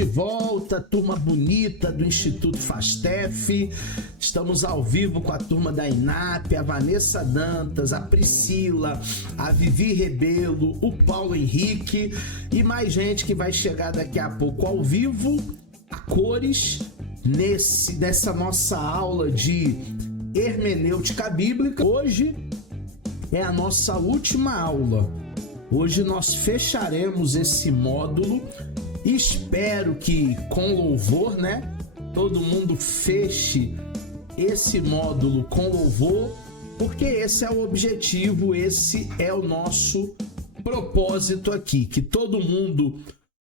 de volta, turma bonita do Instituto Fastef. Estamos ao vivo com a turma da INAP, a Vanessa Dantas, a Priscila, a Vivi Rebelo, o Paulo Henrique e mais gente que vai chegar daqui a pouco ao vivo, a cores, nessa nossa aula de hermenêutica bíblica. Hoje é a nossa última aula. Hoje nós fecharemos esse módulo e espero que com louvor, né? Todo mundo feche esse módulo com louvor, porque esse é o objetivo, esse é o nosso propósito aqui, que todo mundo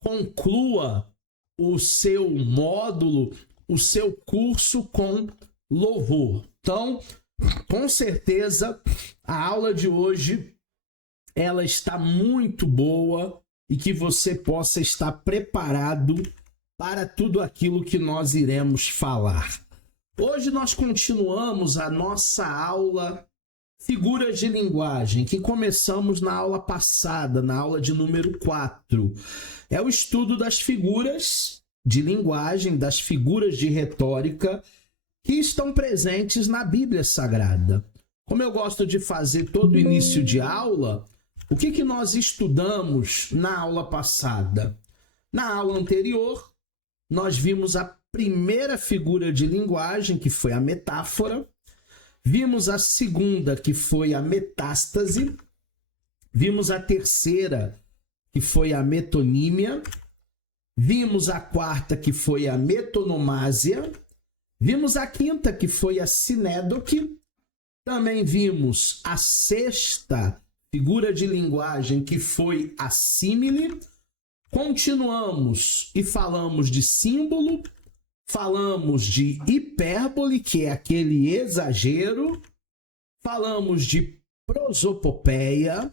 conclua o seu módulo, o seu curso com louvor. Então, com certeza, a aula de hoje ela está muito boa e que você possa estar preparado para tudo aquilo que nós iremos falar. Hoje nós continuamos a nossa aula Figuras de Linguagem, que começamos na aula passada, na aula de número 4. É o estudo das figuras de linguagem, das figuras de retórica que estão presentes na Bíblia Sagrada. Como eu gosto de fazer todo início de aula, o que nós estudamos na aula passada? Na aula anterior, nós vimos a primeira figura de linguagem, que foi a metáfora. Vimos a segunda, que foi a metástase. Vimos a terceira, que foi a metonímia. Vimos a quarta, que foi a metonomásia. Vimos a quinta, que foi a sinédoque. Também vimos a sexta figura de linguagem, que foi a símile. Continuamos e falamos de símbolo, falamos de hipérbole, que é aquele exagero, falamos de prosopopeia,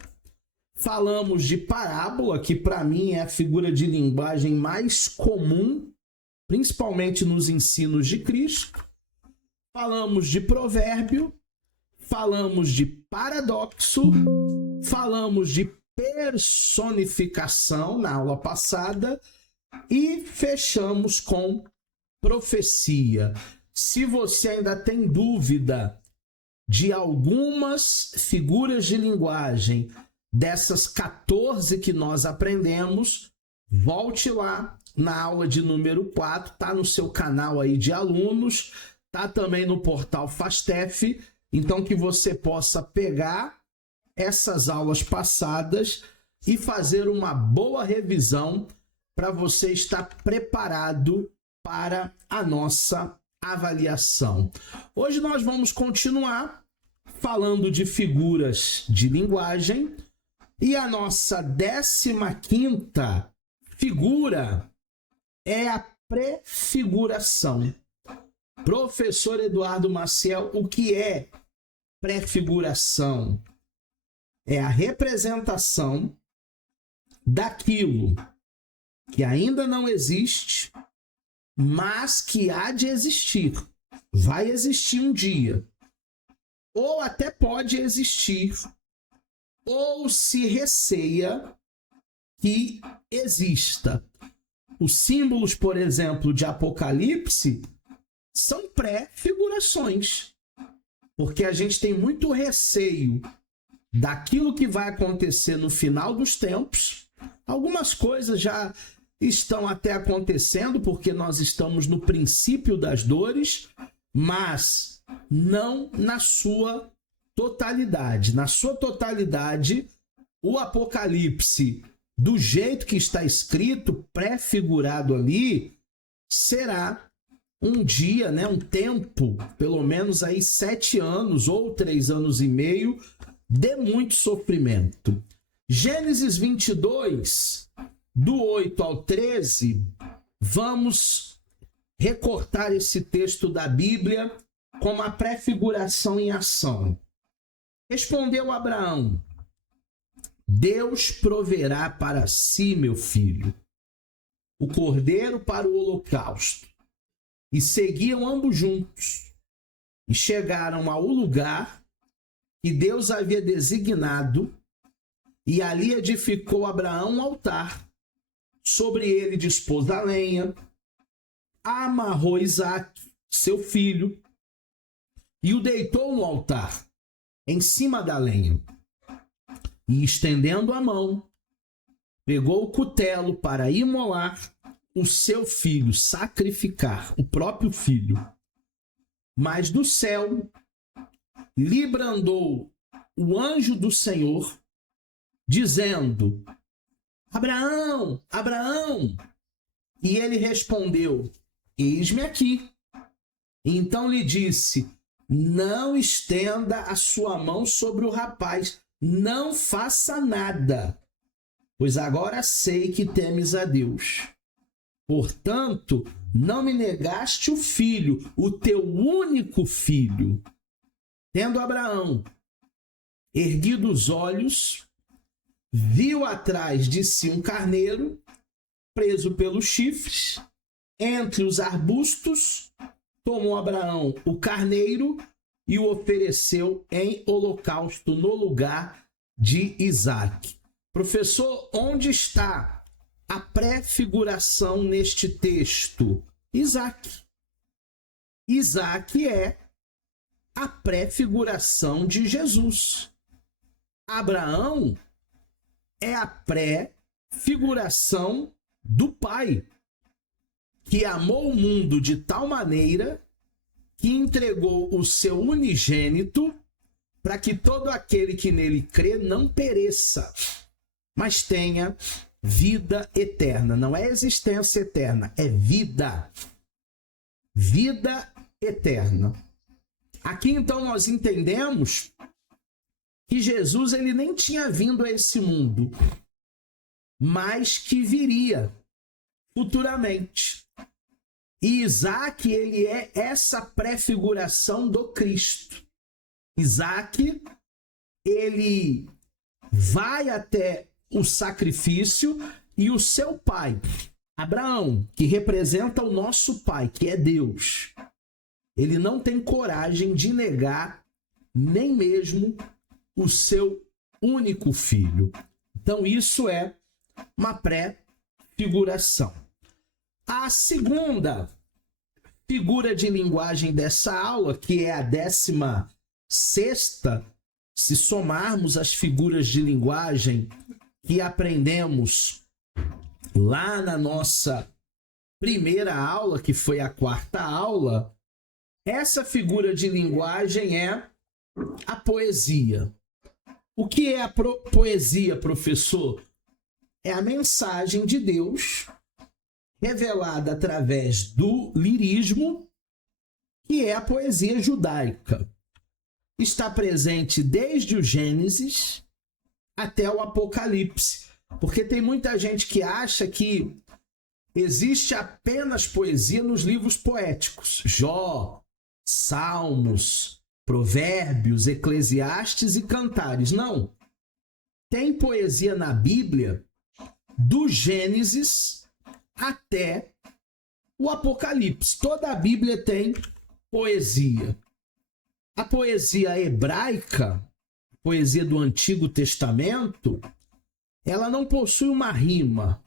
falamos de parábola, que para mim é a figura de linguagem mais comum, principalmente nos ensinos de Cristo. Falamos de provérbio, falamos de paradoxo, falamos de personificação na aula passada e fechamos com profecia. Se você ainda tem dúvida de algumas figuras de linguagem dessas 14 que nós aprendemos, volte lá na aula de número 4, tá no seu canal aí de alunos, tá também no portal Fastef, então que você possa pegar essas aulas passadas e fazer uma boa revisão para você estar preparado para a nossa avaliação. Hoje nós vamos continuar falando de figuras de linguagem e a nossa 15ª figura é a prefiguração. Professor Eduardo Maciel, o que é prefiguração? É a representação daquilo que ainda não existe, mas que há de existir. Vai existir um dia. Ou até pode existir, ou se receia que exista. Os símbolos, por exemplo, de Apocalipse são pré-figurações, porque a gente tem muito receio daquilo que vai acontecer no final dos tempos. Algumas coisas já estão até acontecendo, porque nós estamos no princípio das dores, mas não na sua totalidade. Na sua totalidade, o Apocalipse, do jeito que está escrito, pré-figurado ali, será um dia, né, um tempo, pelo menos aí 7 anos ou 3 anos e meio, de muito sofrimento. Gênesis 22, do 8 ao 13, vamos recortar esse texto da Bíblia como a prefiguração em ação. Respondeu Abraão: Deus proverá para si, meu filho, o cordeiro para o holocausto. E seguiam ambos juntos, e chegaram ao lugar que Deus havia designado, e ali edificou Abraão um altar sobre ele dispôs a lenha, amarrou Isaque, seu filho, e o deitou no altar, em cima da lenha. E estendendo a mão, pegou o cutelo para imolar o seu filho, sacrificar o próprio filho. Mas do céu lhe brandou o anjo do Senhor, dizendo: Abraão, Abraão! E ele respondeu: Eis-me aqui. Então lhe disse: Não estenda a sua mão sobre o rapaz, não faça nada, pois agora sei que temes a Deus. Portanto, não me negaste o filho, o teu único filho. Tendo Abraão erguido os olhos, viu atrás de si um carneiro, preso pelos chifres, entre os arbustos. Tomou Abraão o carneiro e o ofereceu em holocausto no lugar de Isaque. Professor, onde está a prefiguração neste texto? Isaque. Isaque é a prefiguração de Jesus. Abraão é a prefiguração do Pai, que amou o mundo de tal maneira que entregou o seu unigênito para que todo aquele que nele crê não pereça, mas tenha vida eterna. Não é existência eterna, é vida. Vida eterna. Aqui então nós entendemos que Jesus ele nem tinha vindo a esse mundo, mas que viria futuramente. E Isaque, ele é essa prefiguração do Cristo. Isaque, ele vai até o sacrifício e o seu pai, Abraão, que representa o nosso pai, que é Deus, ele não tem coragem de negar nem mesmo o seu único filho. Então isso é uma pré-figuração. A segunda figura de linguagem dessa aula, que é a 16ª, se somarmos as figuras de linguagem que aprendemos lá na nossa primeira aula, que foi a 4ª aula, essa figura de linguagem é a poesia. O que é a poesia, professor? É a mensagem de Deus revelada através do lirismo, que é a poesia judaica. Está presente desde o Gênesis até o Apocalipse, porque tem muita gente que acha que existe apenas poesia nos livros poéticos, Jó, Salmos, Provérbios, Eclesiastes e Cantares. Não. Tem poesia na Bíblia do Gênesis até o Apocalipse. Toda a Bíblia tem poesia. A poesia hebraica, poesia do Antigo Testamento, ela não possui uma rima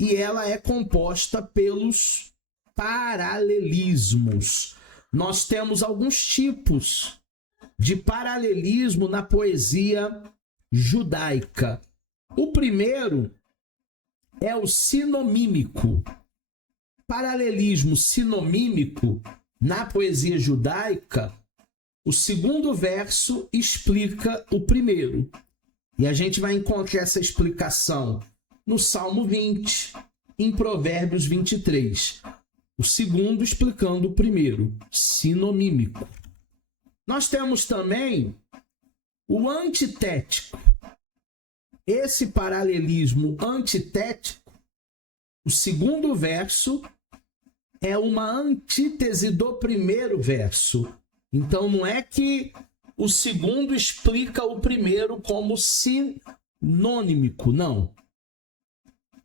e ela é composta pelos paralelismos. Nós temos alguns tipos de paralelismo na poesia judaica. O primeiro é o sinomímico. Paralelismo sinomímico na poesia judaica, o segundo verso explica o primeiro. E a gente vai encontrar essa explicação no Salmo 20, em Provérbios 23. O segundo explicando o primeiro, sinomímico. Nós temos também o antitético. Esse paralelismo antitético, o segundo verso é uma antítese do primeiro verso. Então não é que o segundo explica o primeiro como sinônimico, não.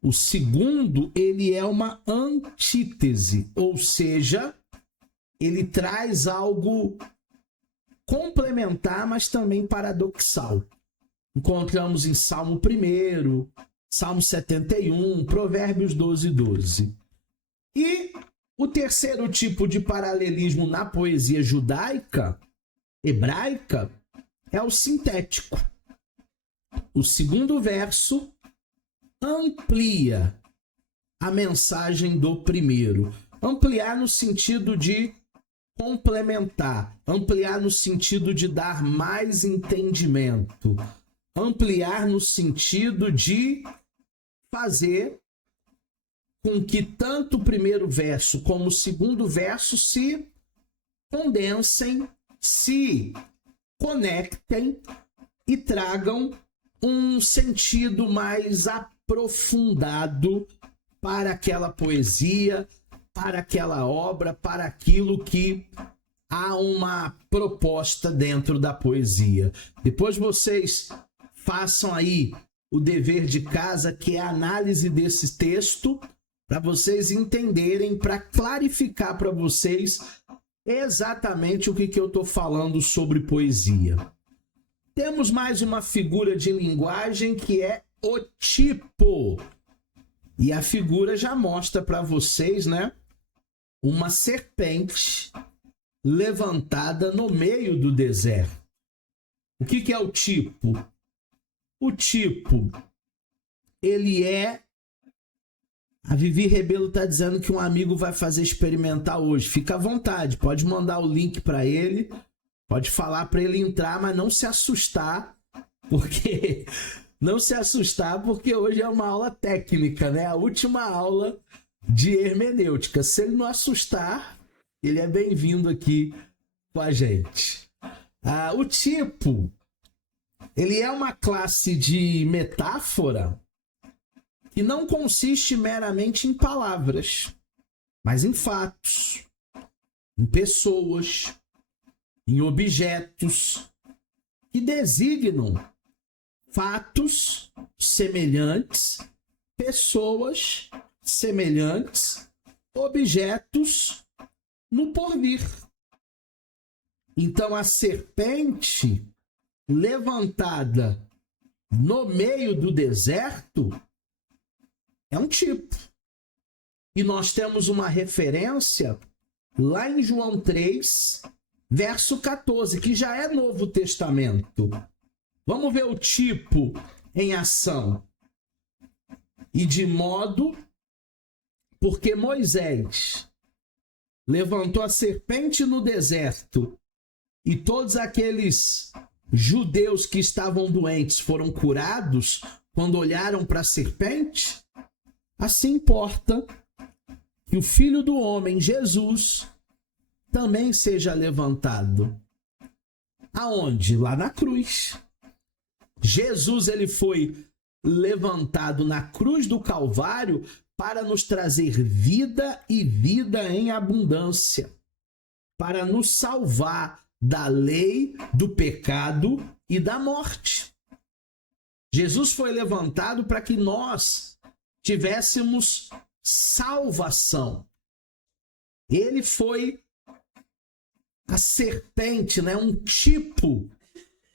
O segundo, ele é uma antítese, ou seja, ele traz algo complementar, mas também paradoxal. Encontramos em Salmo 1, Salmo 71, Provérbios 12, 12. E o terceiro tipo de paralelismo na poesia judaica, hebraica, é o sintético. O segundo verso amplia a mensagem do primeiro. Ampliar no sentido de complementar, ampliar no sentido de dar mais entendimento, ampliar no sentido de fazer com que tanto o primeiro verso como o segundo verso se condensem, se conectem e tragam um sentido mais aprofundado para aquela poesia, para aquela obra, para aquilo que há uma proposta dentro da poesia. Depois vocês façam aí o dever de casa, que é a análise desse texto, para vocês entenderem, para clarificar para vocês exatamente o que eu estou falando sobre poesia. Temos mais uma figura de linguagem que é o tipo. E a figura já mostra para vocês, né? Uma serpente levantada no meio do deserto. O que é o tipo? O tipo, ele é... A Vivi Rebelo está dizendo que um amigo vai fazer experimental hoje. Fica à vontade, pode mandar o link para ele, pode falar para ele entrar, mas não se assustar, porque... Não se assustar, porque hoje é uma aula técnica, né? A última aula de hermenêutica. Se ele não assustar, ele é bem-vindo aqui com a gente. O tipo, ele é uma classe de metáfora que não consiste meramente em palavras, mas em fatos, em pessoas, em objetos que designam fatos semelhantes, pessoas semelhantes, objetos no porvir. Então a serpente levantada no meio do deserto é um tipo. E nós temos uma referência lá em João 3, verso 14, que já é Novo Testamento. Vamos ver o tipo em ação. E de modo, porque Moisés levantou a serpente no deserto e todos aqueles judeus que estavam doentes foram curados quando olharam para a serpente, assim importa que o Filho do Homem, Jesus, também seja levantado. Aonde? Lá na cruz. Jesus, ele foi levantado na cruz do Calvário para nos trazer vida e vida em abundância, para nos salvar da lei, do pecado e da morte. Jesus foi levantado para que nós tivéssemos salvação. Ele foi a serpente, né? Um tipo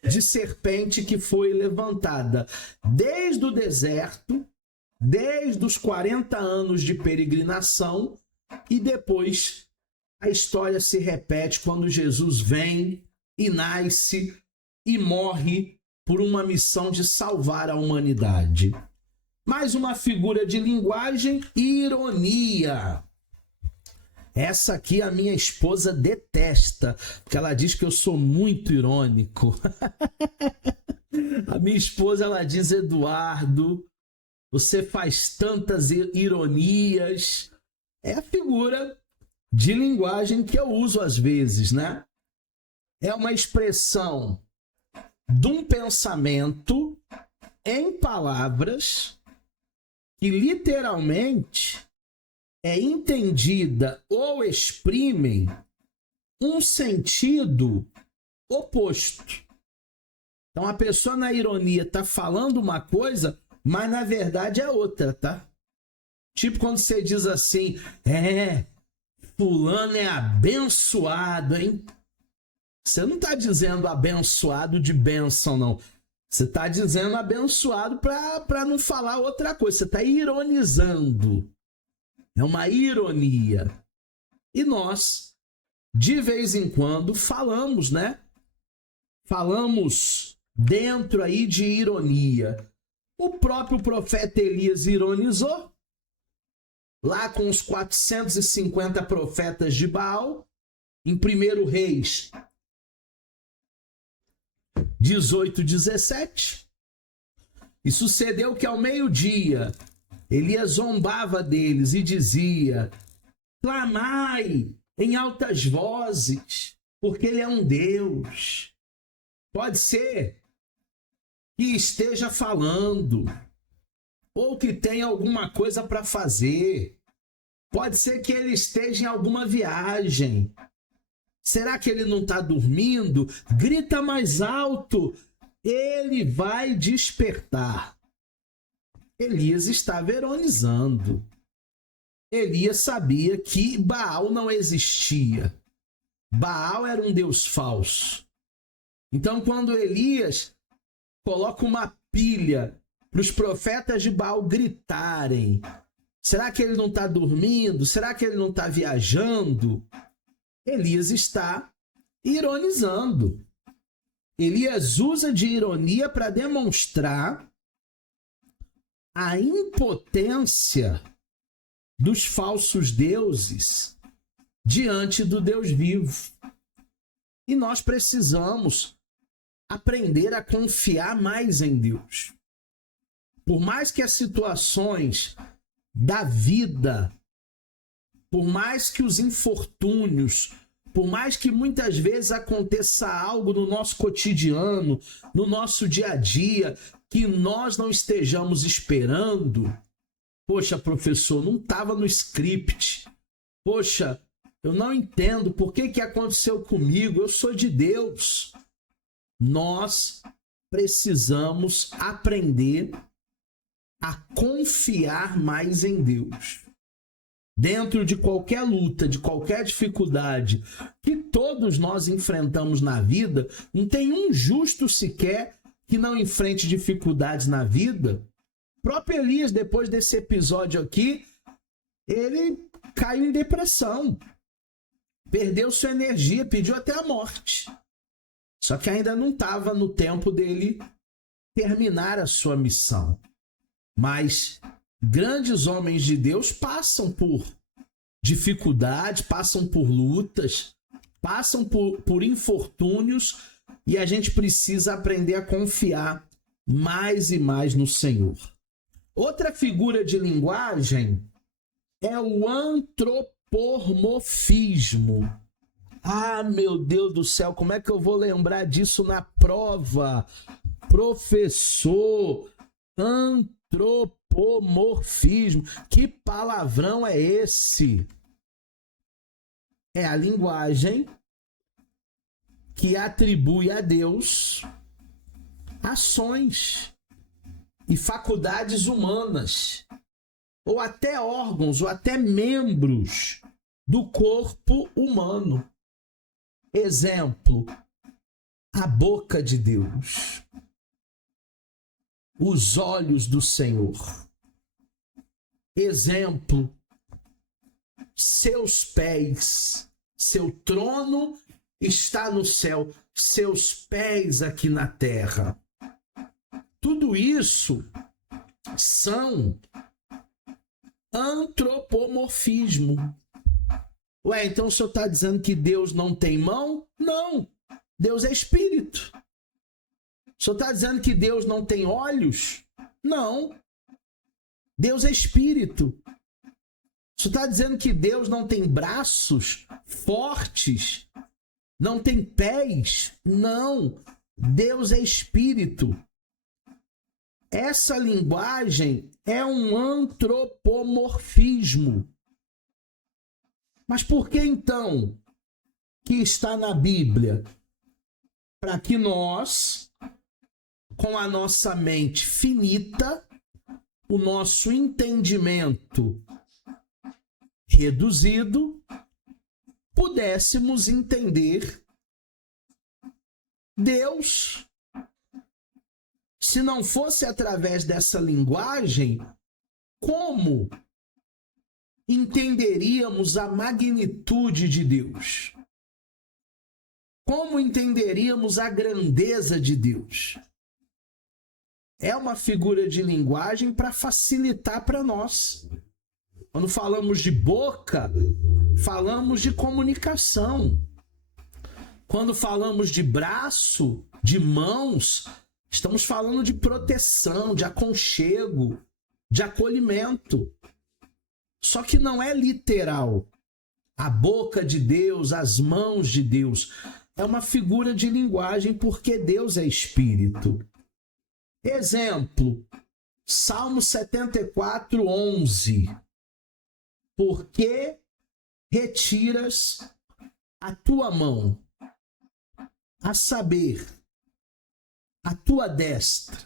de serpente que foi levantada desde o deserto, desde os 40 anos de peregrinação, e depois a história se repete quando Jesus vem e nasce e morre por uma missão de salvar a humanidade. Mais uma figura de linguagem, ironia. Essa aqui a minha esposa detesta, porque ela diz que eu sou muito irônico. A minha esposa, ela diz: Eduardo, você faz tantas ironias. É a figura de linguagem que eu uso às vezes, né? É uma expressão de um pensamento em palavras que literalmente é entendida ou exprimem um sentido oposto. Então a pessoa na ironia está falando uma coisa, mas na verdade é outra, tá? Tipo quando você diz assim: fulano é abençoado, hein? Você não está dizendo abençoado de bênção, não. Você está dizendo abençoado para não falar outra coisa. Você está ironizando. É uma ironia. E nós, de vez em quando, falamos, né? Falamos dentro aí de ironia. O próprio profeta Elias ironizou, lá com os 450 profetas de Baal, em 1 Reis 18:17. E sucedeu que ao meio-dia, Elias zombava deles e dizia: clamai em altas vozes, porque ele é um Deus. Pode ser que esteja falando, ou que tenha alguma coisa para fazer. Pode ser que ele esteja em alguma viagem. Será que ele não está dormindo? Grita mais alto, ele vai despertar. Elias estava ironizando. Elias sabia que Baal não existia. Baal era um deus falso. Então, quando Elias coloca uma pilha para os profetas de Baal gritarem, será que ele não está dormindo? Será que ele não está viajando? Elias está ironizando. Elias usa de ironia para demonstrar a impotência dos falsos deuses diante do Deus vivo. E nós precisamos aprender a confiar mais em Deus. Por mais que as situações da vida, por mais que os infortúnios, por mais que muitas vezes aconteça algo no nosso cotidiano, no nosso dia a dia, que nós não estejamos esperando, poxa, professor, não estava no script. Poxa, eu não entendo por que aconteceu comigo, eu sou de Deus. Nós precisamos aprender a confiar mais em Deus. Dentro de qualquer luta, de qualquer dificuldade que todos nós enfrentamos na vida, não tem um justo sequer que não enfrente dificuldades na vida. O próprio Elias, depois desse episódio aqui, ele caiu em depressão. Perdeu sua energia, pediu até a morte. Só que ainda não estava no tempo dele terminar a sua missão. Mas grandes homens de Deus passam por dificuldades, passam por lutas, passam por infortúnios, e a gente precisa aprender a confiar mais e mais no Senhor. Outra figura de linguagem é o antropomorfismo. Ah, meu Deus do céu, como é que eu vou lembrar disso na prova? Professor, antropomorfismo. Que palavrão é esse? É a linguagem que atribui a Deus ações e faculdades humanas, ou até órgãos, ou até membros do corpo humano. Exemplo, a boca de Deus, os olhos do Senhor. Exemplo, seus pés, seu trono está no céu, seus pés aqui na terra. Tudo isso são antropomorfismo. Ué, então o senhor está dizendo que Deus não tem mão? Não, Deus é espírito. O senhor está dizendo que Deus não tem olhos? Não, Deus é espírito. O senhor está dizendo que Deus não tem braços fortes? Não tem pés? Não, Deus é espírito. Essa linguagem é um antropomorfismo. Mas por que então que está na Bíblia? Para que nós, com a nossa mente finita, o nosso entendimento reduzido, pudéssemos entender Deus Se não fosse através dessa linguagem, como entenderíamos a magnitude de Deus? Como entenderíamos a grandeza de Deus? É uma figura de linguagem para facilitar para nós. Quando falamos de boca, falamos de comunicação. Quando falamos de braço, de mãos, estamos falando de proteção, de aconchego, de acolhimento. Só que não é literal. A boca de Deus, as mãos de Deus, é uma figura de linguagem porque Deus é espírito. Exemplo, Salmo 74, 11. Por que retiras a tua mão, a saber, a tua destra?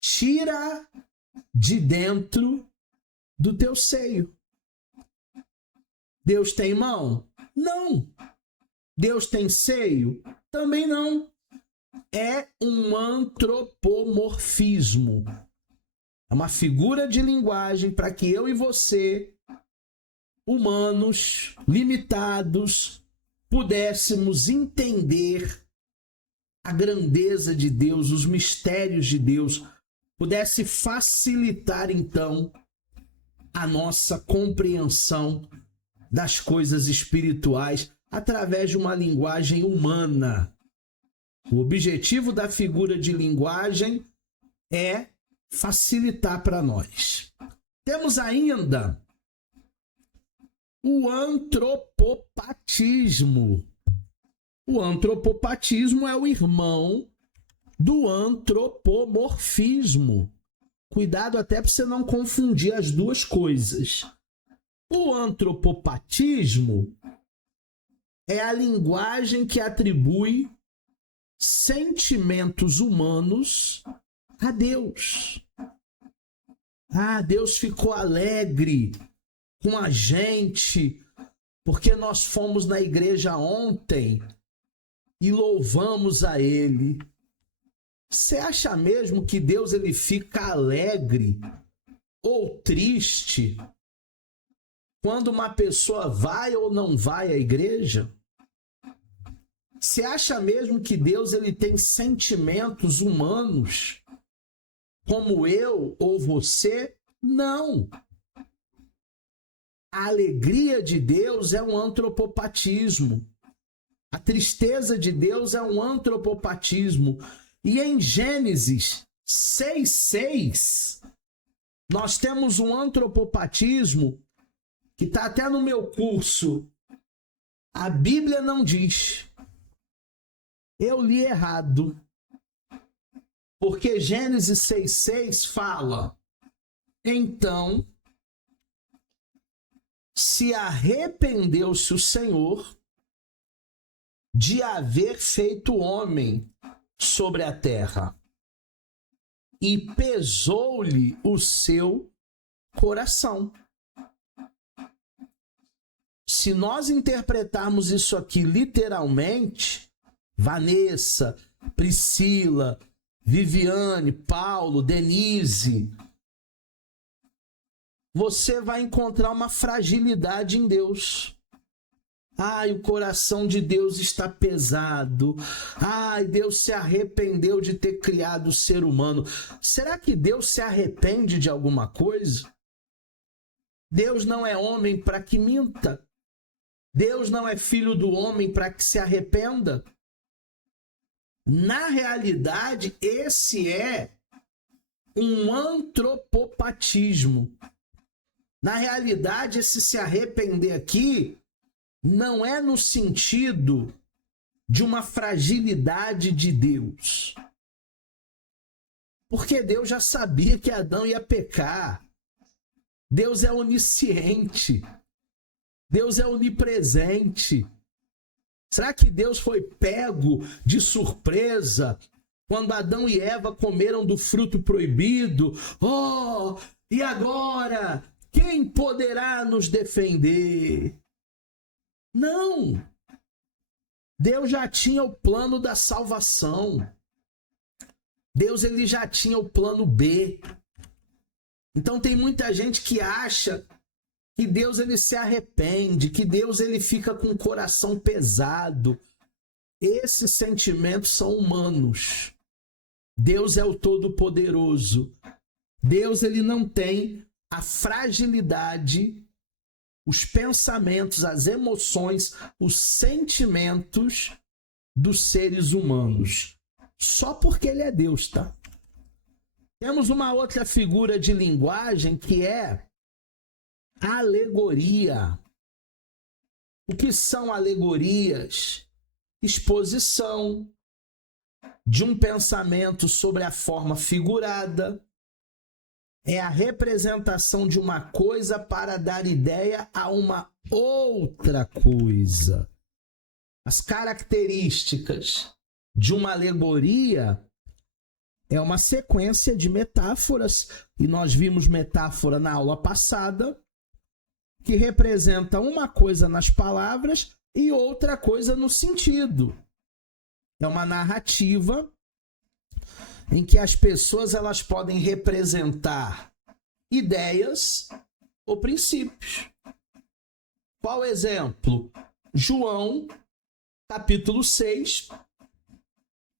Tira de dentro do teu seio. Deus tem mão? Não. Deus tem seio? Também não. É um antropomorfismo. É uma figura de linguagem para que eu e você, humanos limitados, pudéssemos entender a grandeza de Deus, os mistérios de Deus, pudesse facilitar então a nossa compreensão das coisas espirituais através de uma linguagem humana. O objetivo da figura de linguagem é facilitar para nós. Temos ainda o antropopatismo. O antropopatismo é o irmão do antropomorfismo. Cuidado até para você não confundir as duas coisas. O antropopatismo é a linguagem que atribui sentimentos humanos a Deus. Ah, Deus ficou alegre com a gente porque nós fomos na igreja ontem e louvamos a Ele. Você acha mesmo que Deus ele fica alegre ou triste quando uma pessoa vai ou não vai à igreja? Você acha mesmo que Deus ele tem sentimentos humanos como eu ou você? Não. A alegria de Deus é um antropopatismo. A tristeza de Deus é um antropopatismo. E em Gênesis 6:6, nós temos um antropopatismo que está até no meu curso. A Bíblia não diz. Eu li errado. Porque Gênesis 6:6 fala: então se arrependeu-se o Senhor de haver feito homem sobre a terra, e pesou-lhe o seu coração. Se nós interpretarmos isso aqui literalmente, Vanessa, Priscila, Viviane, Paulo, Denise, você vai encontrar uma fragilidade em Deus. Ai, o coração de Deus está pesado. Ai, Deus se arrependeu de ter criado o ser humano. Será que Deus se arrepende de alguma coisa? Deus não é homem para que minta. Deus não é filho do homem para que se arrependa. Na realidade, esse é um antropopatismo. Na realidade, esse se arrepender aqui não é no sentido de uma fragilidade de Deus. Porque Deus já sabia que Adão ia pecar. Deus é onisciente. Deus é onipresente. Será que Deus foi pego de surpresa quando Adão e Eva comeram do fruto proibido? Oh, e agora? Quem poderá nos defender? Não! Deus já tinha o plano da salvação. Deus ele já tinha o plano B. Então tem muita gente que acha que Deus ele se arrepende, que Deus ele fica com o coração pesado. Esses sentimentos são humanos. Deus é o Todo-Poderoso. Deus ele não tem a fragilidade, os pensamentos, as emoções, os sentimentos dos seres humanos. Só porque ele é Deus, tá? Temos uma outra figura de linguagem que é a alegoria. O que são alegorias? Exposição de um pensamento sobre a forma figurada. É a representação de uma coisa para dar ideia a uma outra coisa. As características de uma alegoria é uma sequência de metáforas, e nós vimos metáfora na aula passada, que representa uma coisa nas palavras e outra coisa no sentido. É uma narrativa em que as pessoas elas podem representar ideias ou princípios. Qual exemplo? João, capítulo 6,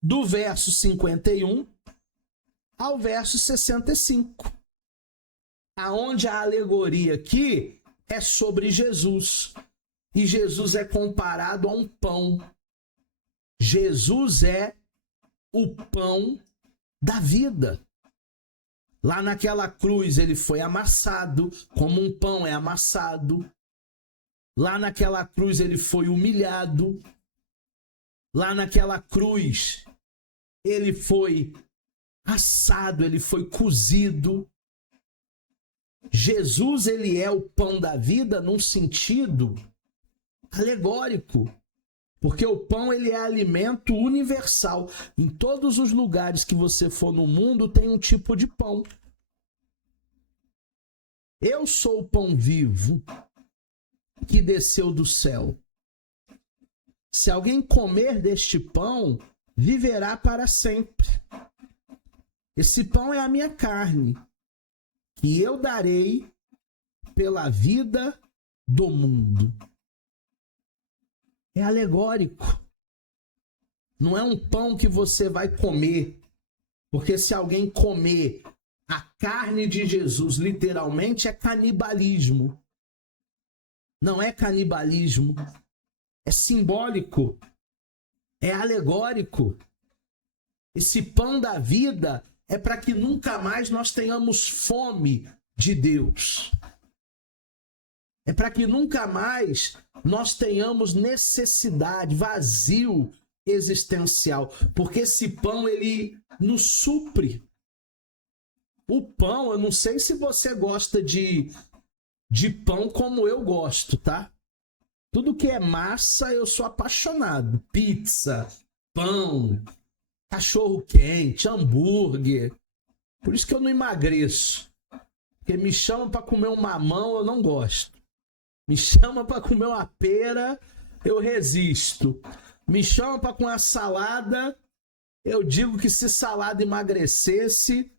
do verso 51 ao verso 65. Aonde a alegoria aqui é sobre Jesus. E Jesus é comparado a um pão. Jesus é o pão da vida. Lá naquela cruz ele foi amassado, como um pão é amassado. Lá naquela cruz ele foi humilhado. Lá naquela cruz ele foi assado, ele foi cozido. Jesus ele é o pão da vida num sentido alegórico. Porque o pão ele é alimento universal. Em todos os lugares que você for no mundo tem um tipo de pão. Eu sou o pão vivo que desceu do céu. Se alguém comer deste pão, viverá para sempre. Esse pão é a minha carne, que eu darei pela vida do mundo. É alegórico. Não é um pão que você vai comer. Porque se alguém comer a carne de Jesus, literalmente, é canibalismo. Não é canibalismo. É simbólico. É alegórico. Esse pão da vida é para que nunca mais nós tenhamos fome de Deus. É para que nunca mais nós tenhamos necessidade, vazio existencial. Porque esse pão, ele nos supre. O pão, eu não sei se você gosta de pão como eu gosto, tá? Tudo que é massa, eu sou apaixonado. Pizza, pão, cachorro-quente, hambúrguer. Por isso que eu não emagreço. Porque me chamam para comer um mamão, eu não gosto. Me chama para comer uma pera, eu resisto. Me chama para comer uma salada, eu digo que se salada emagrecesse,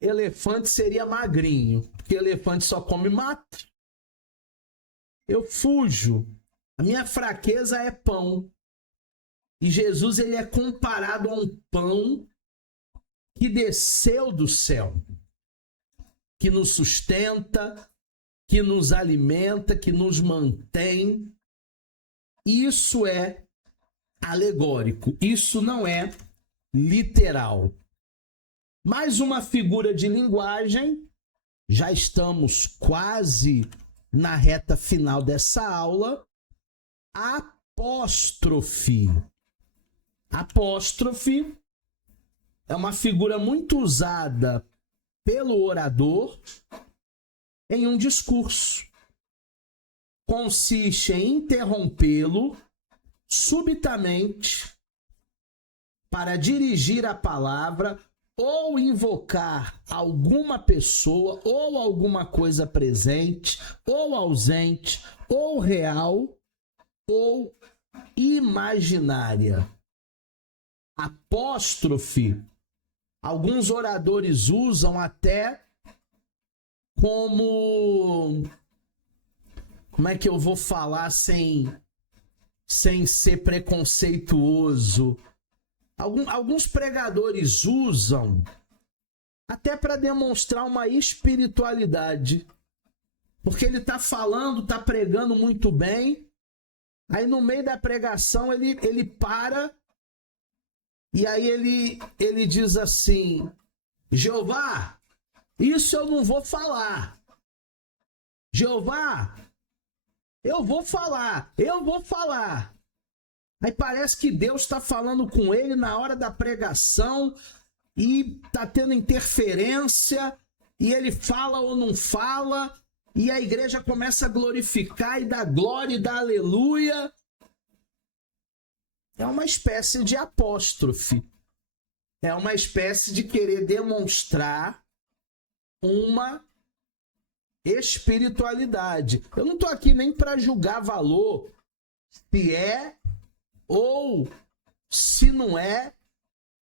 elefante seria magrinho. Porque elefante só come mato. Eu fujo. A minha fraqueza é pão. E Jesus ele é comparado a um pão que desceu do céu. Que nos sustenta, que nos alimenta, que nos mantém. Isso é alegórico, isso não é literal. Mais uma figura de linguagem, já estamos quase na reta final dessa aula, apóstrofe. Apóstrofe é uma figura muito usada pelo orador em um discurso. Consiste em interrompê-lo subitamente para dirigir a palavra ou invocar alguma pessoa ou alguma coisa presente ou ausente ou real ou imaginária. Apóstrofe alguns oradores usam até como é que eu vou falar sem ser preconceituoso? Alguns pregadores usam até para demonstrar uma espiritualidade. Porque ele está falando, está pregando muito bem, aí no meio da pregação ele para, e aí ele diz assim: Jeová, isso eu não vou falar. Jeová, eu vou falar. Aí parece que Deus está falando com ele na hora da pregação e está tendo interferência, e ele fala ou não fala, e a igreja começa a glorificar e dar glória e dar aleluia. É uma espécie de apóstrofe. É uma espécie de querer demonstrar uma espiritualidade. Eu não estou aqui nem para julgar valor, se é ou se não é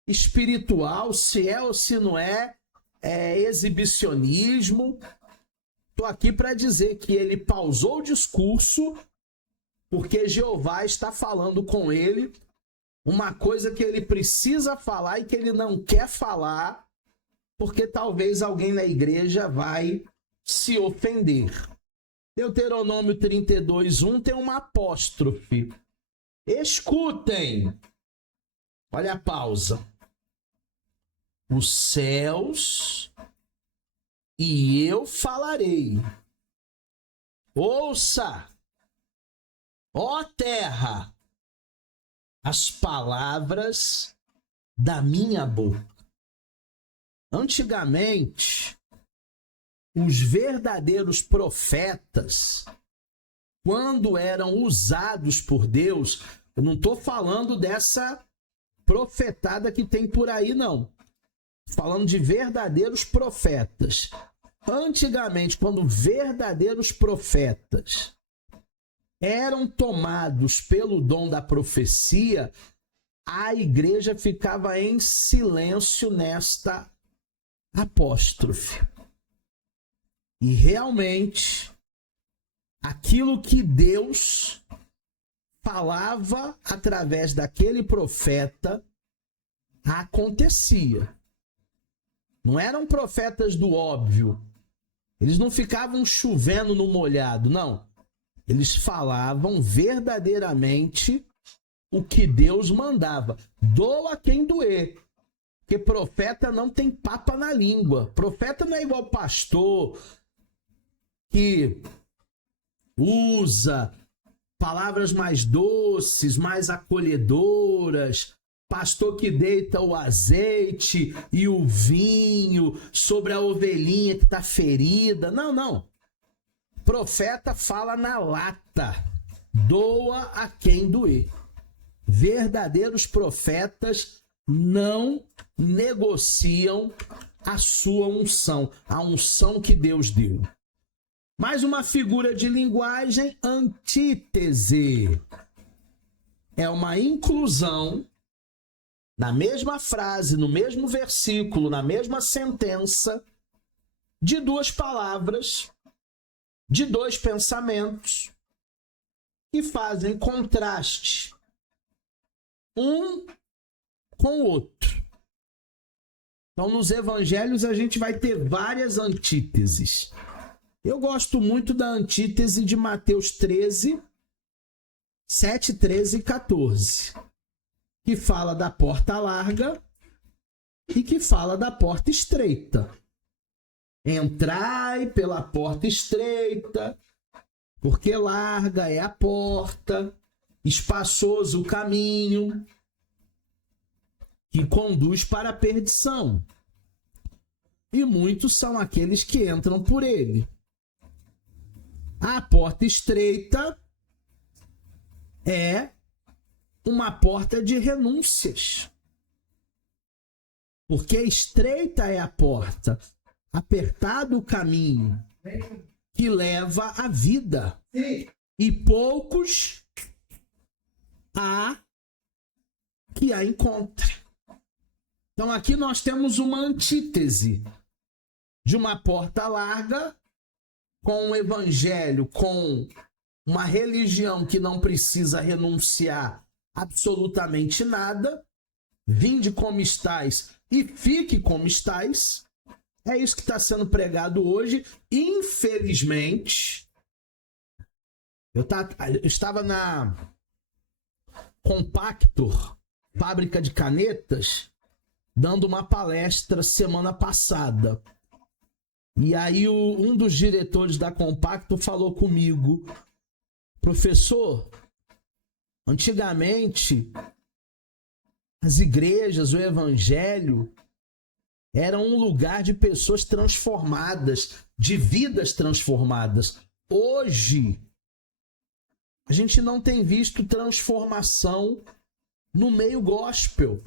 espiritual, se é ou se não é exibicionismo. Estou aqui para dizer que ele pausou o discurso porque Jeová está falando com ele uma coisa que ele precisa falar e que ele não quer falar, porque talvez alguém na igreja vai se ofender. Deuteronômio 32:1 tem uma apóstrofe. Escutem. Olha a pausa. Os céus e eu falarei. Ouça, ó terra, as palavras da minha boca. Antigamente, os verdadeiros profetas, quando eram usados por Deus, eu não estou falando dessa profetada que tem por aí, não. Falando de verdadeiros profetas. Antigamente, quando verdadeiros profetas eram tomados pelo dom da profecia, a igreja ficava em silêncio nesta apóstrofe. E realmente, aquilo que Deus falava através daquele profeta acontecia. Não eram profetas do óbvio. Eles não ficavam chovendo no molhado, não. Eles falavam verdadeiramente o que Deus mandava. Doa quem doer. Porque profeta não tem papa na língua. Profeta não é igual pastor que usa palavras mais doces, mais acolhedoras. Pastor que deita o azeite e o vinho sobre a ovelhinha que está ferida. Não, não. Profeta fala na lata. Doa a quem doer. Verdadeiros profetas não negociam a sua unção, a unção que Deus deu. Mais uma figura de linguagem, antítese. É uma inclusão na mesma frase, no mesmo versículo, na mesma sentença, de duas palavras, de dois pensamentos, que fazem contraste um com o outro. Então, nos evangelhos, a gente vai ter várias antíteses. Eu gosto muito da antítese de Mateus 13, 7, 13 e 14. Que fala da porta larga e que fala da porta estreita. Entrai pela porta estreita, porque larga é a porta, espaçoso o caminho que conduz para a perdição. E muitos são aqueles que entram por ele. A porta estreita é uma porta de renúncias. Porque estreita é a porta, apertado o caminho que leva à vida. E poucos há que a encontrem. Então aqui nós temos uma antítese de uma porta larga com um evangelho, com uma religião que não precisa renunciar absolutamente nada. Vinde como estais e fique como estais. É isso que está sendo pregado hoje. Infelizmente, eu estava na Compactor, fábrica de canetas, dando uma palestra semana passada. E aí um dos diretores da Compactor falou comigo: professor, antigamente as igrejas, o evangelho, eram um lugar de pessoas transformadas, de vidas transformadas. Hoje, a gente não tem visto transformação no meio gospel.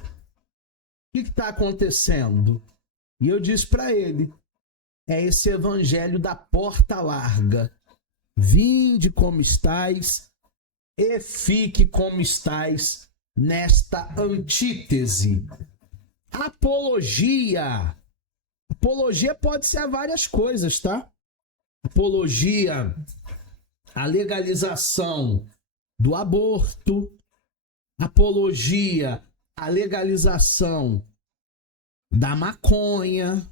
O que está acontecendo? E eu disse para ele: é esse evangelho da porta larga. Vinde como estais e fique como estais nesta antítese. Apologia. Apologia pode ser a várias coisas, tá? Apologia à legalização do aborto, apologia à legalização da maconha,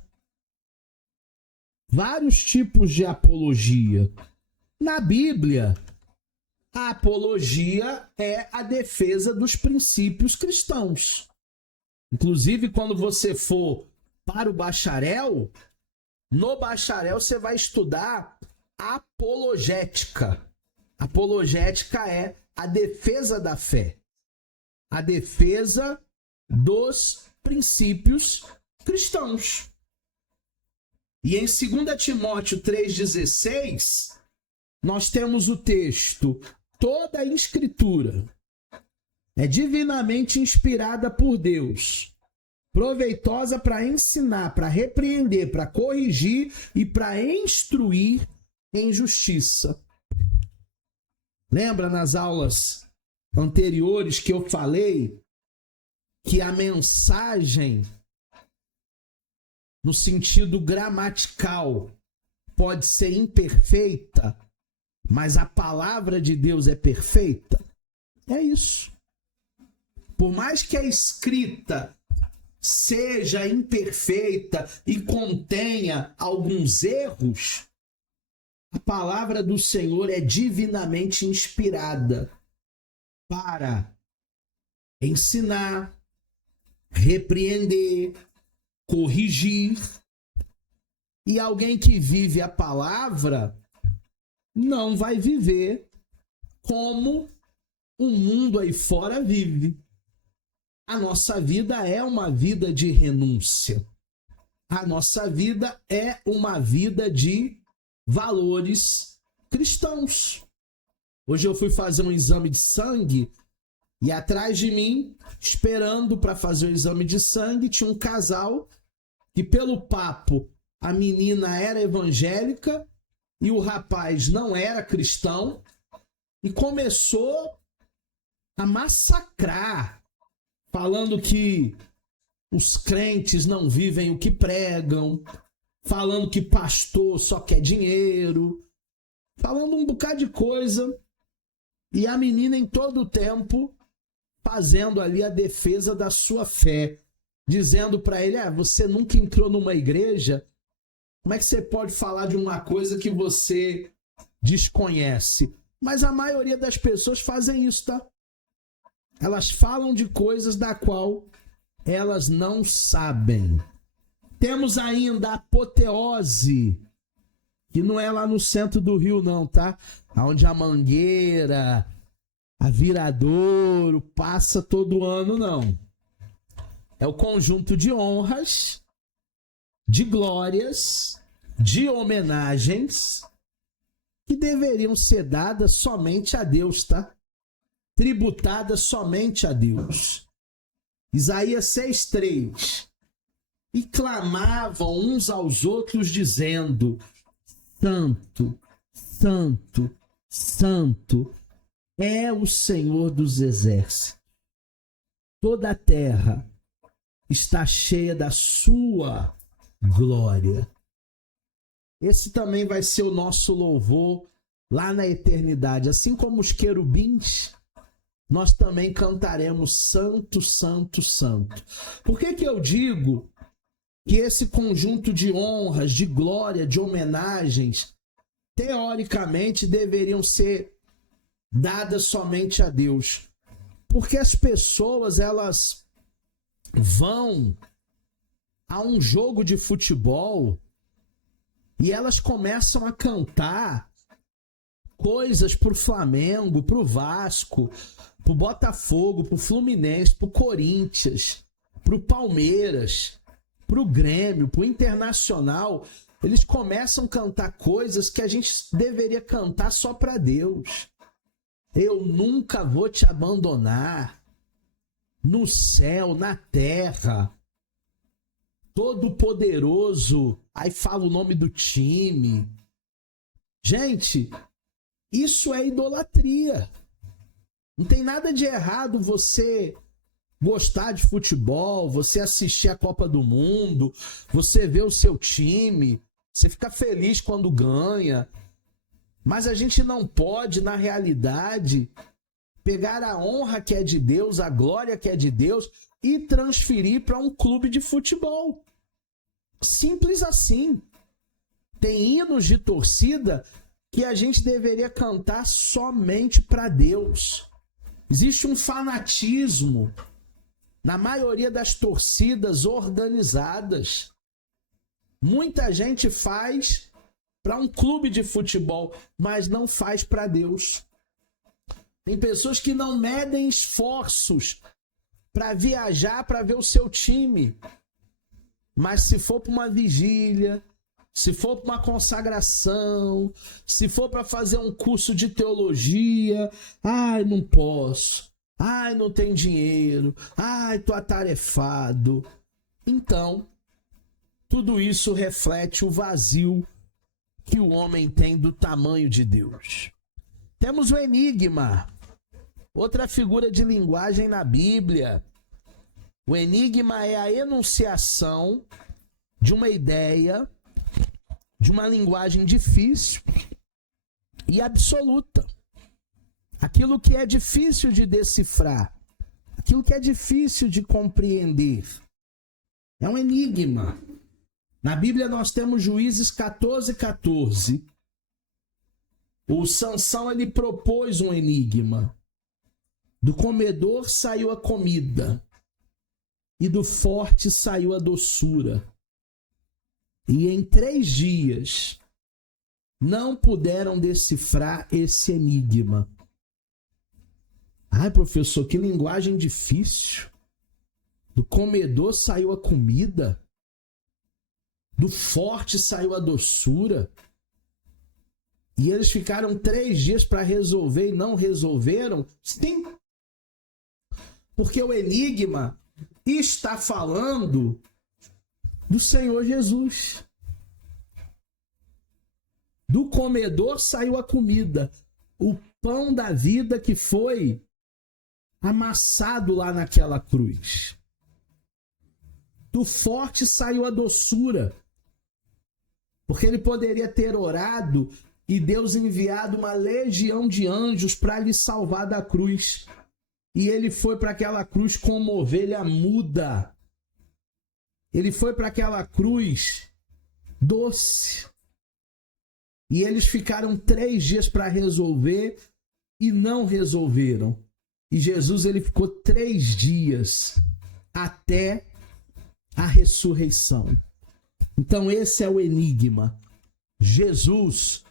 vários tipos de apologia. Na Bíblia, a apologia é a defesa dos princípios cristãos. Inclusive, quando você for para o bacharel, no bacharel você vai estudar apologética. Apologética é a defesa da fé, a defesa dos princípios cristãos. E em 2 Timóteo 3,16, nós temos o texto: toda a escritura é divinamente inspirada por Deus, proveitosa para ensinar, para repreender, para corrigir e para instruir em justiça. Lembra nas aulas anteriores que eu falei que a mensagem, no sentido gramatical, pode ser imperfeita, mas a palavra de Deus é perfeita? É isso. Por mais que a escrita seja imperfeita e contenha alguns erros, a palavra do Senhor é divinamente inspirada para ensinar, repreender, corrigir. E alguém que vive a palavra não vai viver como o mundo aí fora vive. A nossa vida é uma vida de renúncia. A nossa vida é uma vida de valores cristãos. Hoje eu fui fazer um exame de sangue e atrás de mim, esperando para fazer o exame de sangue, tinha um casal que, pelo papo, a menina era evangélica e o rapaz não era cristão, e começou a massacrar, falando que os crentes não vivem o que pregam, falando que pastor só quer dinheiro, falando um bocado de coisa, e a menina em todo o tempo fazendo ali a defesa da sua fé, dizendo para ele: você nunca entrou numa igreja, como é que você pode falar de uma coisa que você desconhece? Mas a maioria das pessoas fazem isso, tá? Elas falam de coisas da qual elas não sabem. Temos ainda a apoteose, que não é lá no centro do Rio não, tá? Onde a Mangueira, a Viradouro passa todo ano, não. É o conjunto de honras, de glórias, de homenagens que deveriam ser dadas somente a Deus, tá? Tributadas somente a Deus. Isaías 6,3. E clamavam uns aos outros dizendo: Santo, Santo, Santo é o Senhor dos exércitos. Toda a terra está cheia da sua glória. Esse também vai ser o nosso louvor lá na eternidade. Assim como os querubins, nós também cantaremos Santo, Santo, Santo. Por que eu digo que esse conjunto de honras, de glória, de homenagens, teoricamente deveriam ser dadas somente a Deus? Porque as pessoas, elas vão a um jogo de futebol e elas começam a cantar coisas pro Flamengo, pro Vasco, pro Botafogo, pro Fluminense, pro Corinthians, pro Palmeiras, pro Grêmio, pro Internacional. Eles começam a cantar coisas que a gente deveria cantar só para Deus. Eu nunca vou te abandonar. No céu, na terra, Todo-Poderoso. Aí fala o nome do time. Gente, isso é idolatria. Não tem nada de errado você gostar de futebol, você assistir a Copa do Mundo, você ver o seu time, você fica feliz quando ganha. Mas a gente não pode, na realidade, pegar a honra que é de Deus, a glória que é de Deus e transferir para um clube de futebol. Simples assim. Tem hinos de torcida que a gente deveria cantar somente para Deus. Existe um fanatismo na maioria das torcidas organizadas. Muita gente faz para um clube de futebol, mas não faz para Deus. Tem pessoas que não medem esforços para viajar para ver o seu time. Mas se for para uma vigília, se for para uma consagração, se for para fazer um curso de teologia, ai, não posso. Ai, não tem dinheiro. Ai, tô atarefado. Então, tudo isso reflete o vazio que o homem tem do tamanho de Deus. Temos o enigma, outra figura de linguagem na Bíblia. O enigma é a enunciação de uma ideia, de uma linguagem difícil e absoluta. Aquilo que é difícil de decifrar, aquilo que é difícil de compreender. É um enigma. Na Bíblia nós temos Juízes 14:14. O Sansão, ele propôs um enigma. Do comedor saiu a comida, e do forte saiu a doçura. E em 3 dias não puderam decifrar esse enigma. Ai, professor, que linguagem difícil. Do comedor saiu a comida, do forte saiu a doçura. E eles ficaram 3 dias para resolver e não resolveram? Sim. Porque o enigma está falando do Senhor Jesus. Do comedor saiu a comida, o pão da vida que foi amassado lá naquela cruz. Do forte saiu a doçura, porque ele poderia ter orado e Deus enviado uma legião de anjos para lhe salvar da cruz. E ele foi para aquela cruz como uma ovelha muda. Ele foi para aquela cruz doce. E eles ficaram 3 dias para resolver e não resolveram. E Jesus, ele ficou 3 dias até a ressurreição. Então esse é o enigma. Jesus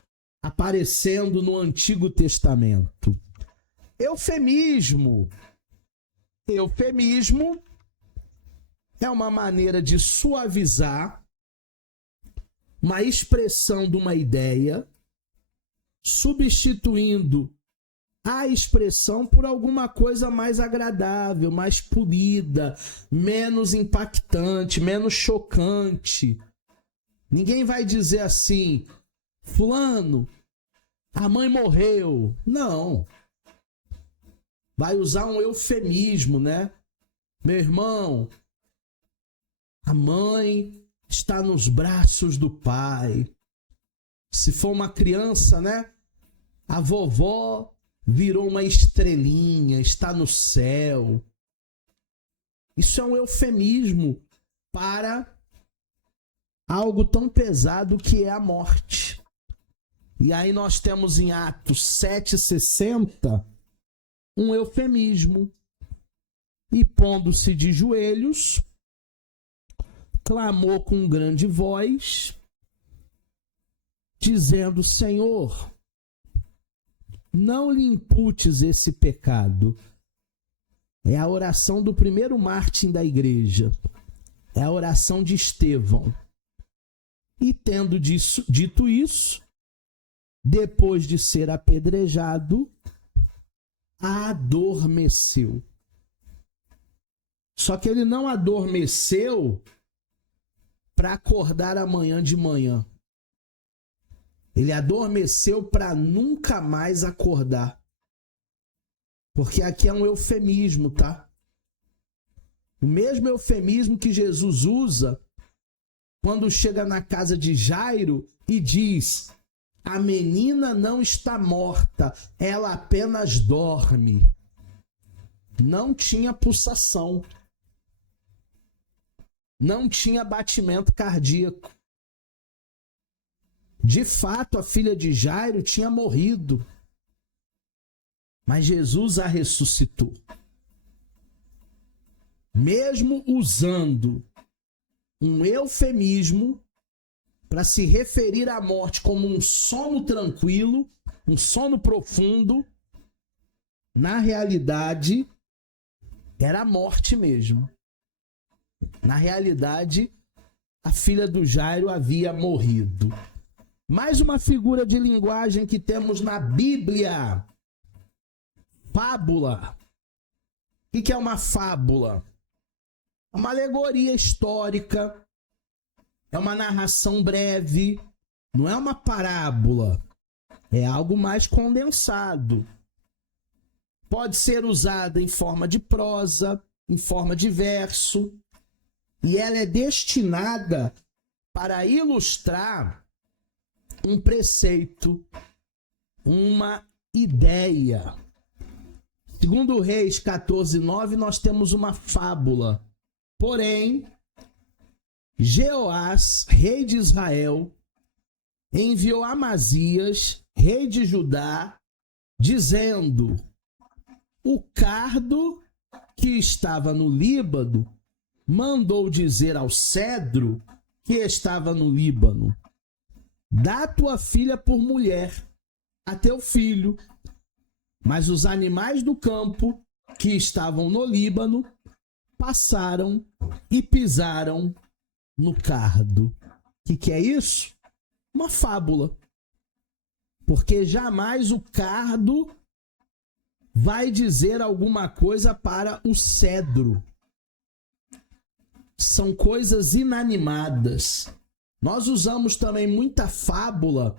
aparecendo no Antigo Testamento. Eufemismo. Eufemismo é uma maneira de suavizar uma expressão de uma ideia, substituindo a expressão por alguma coisa mais agradável, mais polida, menos impactante, menos chocante. Ninguém vai dizer assim: fulano, a mãe morreu. Não. Vai usar um eufemismo, né? Meu irmão, A mãe está nos braços do pai. Se for uma criança, né? A vovó virou uma estrelinha, está no céu. Isso é um eufemismo para algo tão pesado que é a morte. E aí nós temos em Atos 7,60 um eufemismo. E pondo-se de joelhos, clamou com grande voz, dizendo: Senhor, não lhe imputes esse pecado. É a oração do primeiro mártir da igreja. É a oração de Estevão. E tendo dito isso, depois de ser apedrejado, adormeceu. Só que ele não adormeceu para acordar amanhã de manhã. Ele adormeceu para nunca mais acordar. Porque aqui é um eufemismo, tá? O mesmo eufemismo que Jesus usa quando chega na casa de Jairo e diz: a menina não está morta, ela apenas dorme. Não tinha pulsação. Não tinha batimento cardíaco. De fato, a filha de Jairo tinha morrido. Mas Jesus a ressuscitou. Mesmo usando um eufemismo para se referir à morte como um sono tranquilo, um sono profundo, na realidade, era a morte mesmo. Na realidade, a filha do Jairo havia morrido. Mais uma figura de linguagem que temos na Bíblia. Fábula. O que é uma fábula? É uma alegoria histórica. É uma narração breve. Não é uma parábola. É algo mais condensado. Pode ser usada em forma de prosa, em forma de verso. E ela é destinada para ilustrar um preceito, uma ideia. Segundo Reis 14:9, nós temos uma fábula. Porém, Jeoás, rei de Israel, enviou Amazias, rei de Judá, dizendo: o cardo que estava no Líbano mandou dizer ao cedro que estava no Líbano: dá tua filha por mulher a teu filho. Mas os animais do campo que estavam no Líbano passaram e pisaram no cardo. O que é isso? Uma fábula. Porque jamais o cardo vai dizer alguma coisa para o cedro. São coisas inanimadas. Nós usamos também muita fábula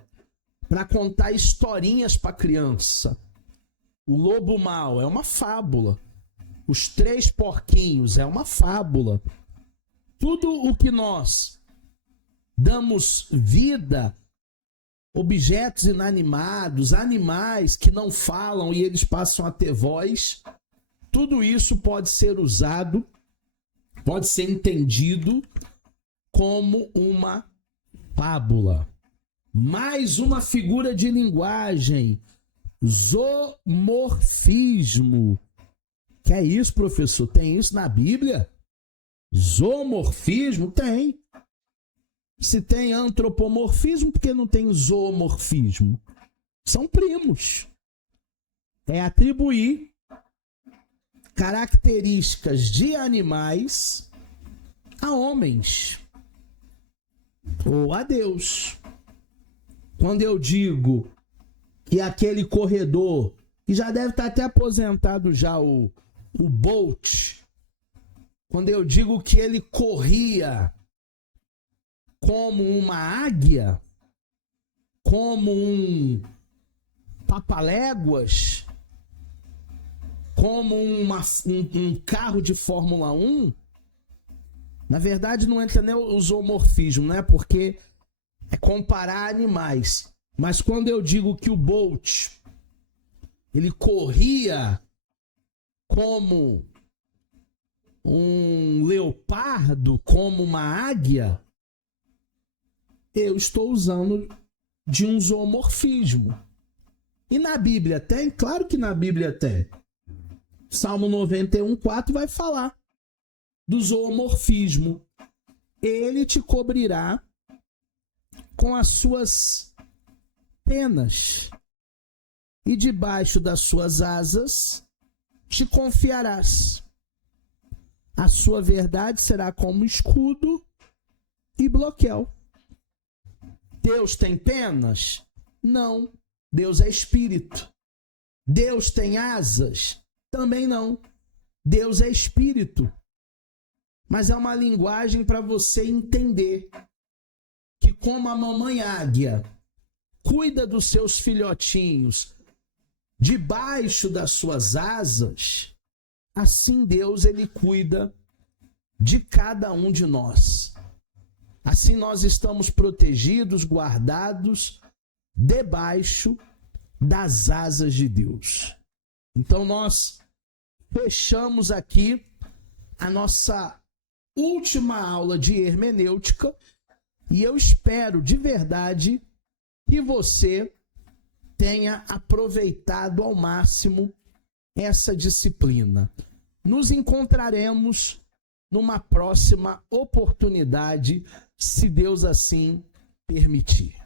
para contar historinhas para criança. O lobo mau é uma fábula. Os 3 porquinhos é uma fábula. Tudo o que nós damos vida, objetos inanimados, animais que não falam e eles passam a ter voz, tudo isso pode ser usado, pode ser entendido como uma fábula. Mais uma figura de linguagem. Zoomorfismo. Que é isso, professor? Tem isso na Bíblia? Zoomorfismo? Tem. Se tem antropomorfismo, por que não tem zoomorfismo? São primos. É atribuir características de animais a homens ou a Deus. Quando eu digo que aquele corredor, que já deve estar até aposentado já, o Bolt, quando eu digo que ele corria como uma águia, como um papaléguas, como um carro de Fórmula 1, Na verdade, não entra nem o zoomorfismo, né? Porque é comparar animais. Mas quando eu digo que o Bolt, ele corria como um leopardo, como uma águia, eu estou usando de um zoomorfismo. E na Bíblia tem? Claro que na Bíblia tem. Salmo 91:4 vai falar do zoomorfismo. Ele te cobrirá com as suas penas, e debaixo das suas asas te confiarás. A sua verdade será como escudo e broquel. Deus tem penas? Não. Deus é espírito. Deus tem asas? Também não. Deus é espírito. Mas é uma linguagem para você entender que como a mamãe águia cuida dos seus filhotinhos debaixo das suas asas, assim Deus, ele cuida de cada um de nós. Assim nós estamos protegidos, guardados debaixo das asas de Deus. Então nós fechamos aqui a nossa última aula de hermenêutica e eu espero de verdade que você tenha aproveitado ao máximo essa disciplina. Nos encontraremos numa próxima oportunidade, se Deus assim permitir.